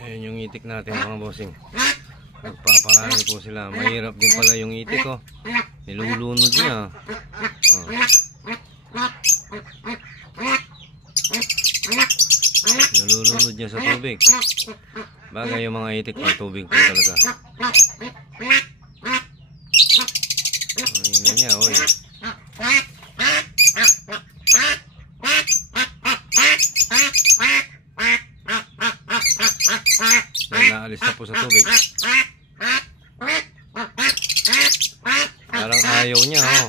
Ayun yung itik natin mga bossing. Nagpaparami po sila. Mahirap din pala yung itik oh. Nilulunod niya. Oh. Nilulunod niya sa tubig. Bagay yung mga itik pag tubig po talaga. Ayun niya oy. Naalis na po sa tubig. Parang ayaw niya oh.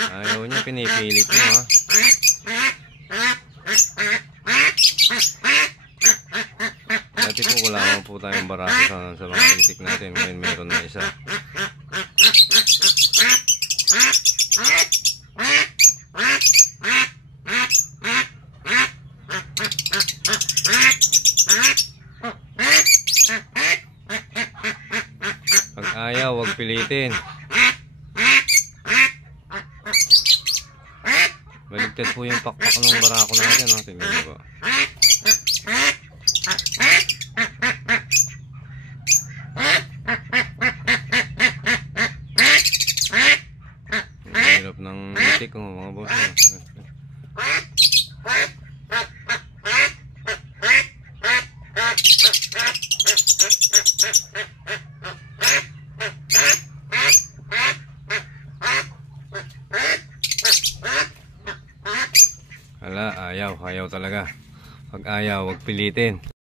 Ayaw niya, pinipilit mo ha. Dati po wala naman po tayong barako sa mga itik natin. Ngayon meron na isa. Pag ayaw, huwag pilitin. Baligtad po yung pakpak ng barako natin. No? Tingnan niyo po. Ang hirap ng itik oh, mga boss. Hala, ayaw talaga. Pag ayaw, huwag pilitin.